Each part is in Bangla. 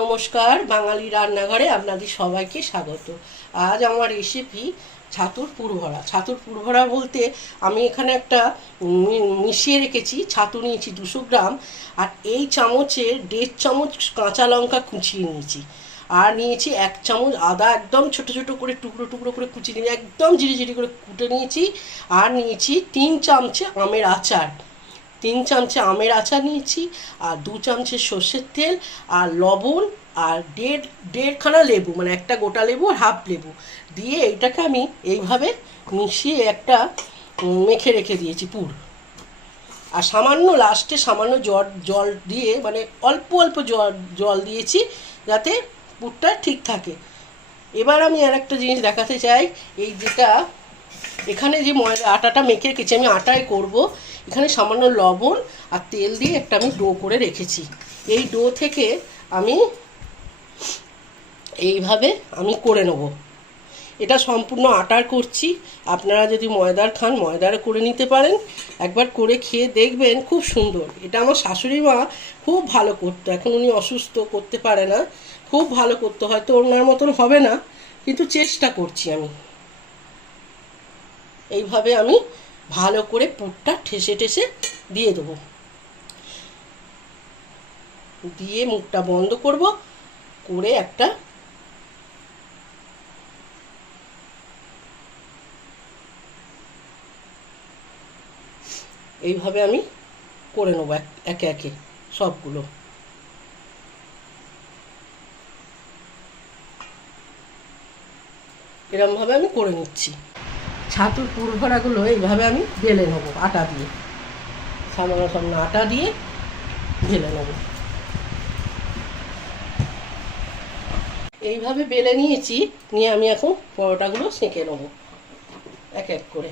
নমস্কার, বাঙালি রান্নাঘরে আপনাদের সবাইকে স্বাগত। আজ আমার রেসিপি ছাতুর পুরভরা। ছাতুর পুরভরা বলতে আমি এখানে একটা মিশিয়ে রেখেছি। ছাতু নিয়েছি 200 গ্রাম, আর এই চামচের 1.5 চামচ কাঁচা লঙ্কা কুচিয়ে নিয়েছি, আর নিয়েছি 1 চামচ আদা একদম ছোট ছোট করে টুকরো টুকরো করে কুচিয়ে নিয়ে একদম ঝিরি ঝিরি করে কুটে নিয়েছি, আর নিয়েছি 3 চামচে আমের আচার। 3 চামচে আমের আচার নিয়েছি, আর 2 চামচে সর্ষের তেল, আর লবণ, আর দেড়খানা লেবু, মানে একটা গোটা লেবু আর হাফ লেবু দিয়ে এইটাকে আমি এইভাবে মিশিয়ে একটা মেখে রেখে দিয়েছি পুর। আর সামান্য লাস্টে সামান্য জল দিয়ে, মানে অল্প অল্প জল দিয়েছি যাতে পুরটা ঠিক থাকে। এবার আমি আর একটা জিনিস দেখাতে চাই। এই যেটা এখানে যে ময়দা আটাটা মেখে রেখেছি, আমি আটাই করব। এখানে সামান্য লবণ আর তেল দিয়ে একটা আমি ডো করে রেখেছি। এই ডো থেকে আমি এইভাবে করে নেব। এটা সম্পূর্ণ আটার করছি। আপনারা যদি ময়দার খান ময়দার করে নিতে পারেন। একবার করে খেয়ে দেখবেন, খুব সুন্দর। এটা আমার শাশুড়ি মা খুব ভালো করতো, এখন উনি অসুস্থ, করতে পারে না। খুব ভালো করতো, হয়তো ওনার মতন হবে না, কিন্তু চেষ্টা করছি আমি। এইভাবে আমি ভালো করে পুরটা ঠেসে ঠেসে দিয়ে দেবো, দিয়ে মুখটা বন্ধ করব করে একটা এইভাবে আমি করে নেবো একে একে সবগুলো। এরমভাবে আমি করে নিচ্ছি। ছাতুর পুরভরাগুলো এইভাবে আমি বেলে নেবো আটা দিয়ে, সামান্য সামান্য আটা দিয়ে বেলে নেব। এইভাবে বেলে নিয়েছি, নিয়ে আমি এখন পরোটাগুলো সেঁকে নেবো এক এক করে।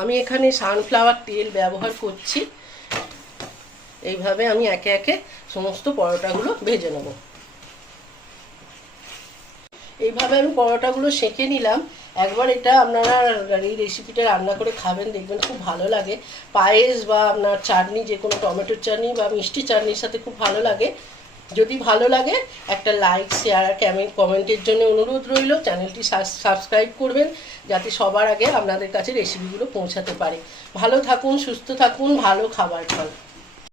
আমি এখানে সানফ্লাওয়ার তেল ব্যবহার করছি। এইভাবে আমি একে একে সমস্ত পরোটাগুলো ভেজে নেব। এইভাবে আমি পরোটাগুলো সেঁকে নিলাম। একবার এটা আপনারা এই রেসিপিটা রান্না করে খাবেন, দেখবেন খুব ভালো লাগে। পায়েস বা আপনার চাটনি, যে কোনো টমেটোর চাটনি বা মিষ্টি চাটনির সাথে খুব ভালো লাগে। যদি ভালো লাগে একটা লাইক, শেয়ার আর কমেন্টের জন্য অনুরোধ রইল। চ্যানেলটি সাবস্ক্রাইব করবেন যাতে সবার আগে আপনাদের কাছে রেসিপিগুলো পৌঁছাতে পারে। ভালো থাকুন, সুস্থ থাকুন, ভালো খাবার খান।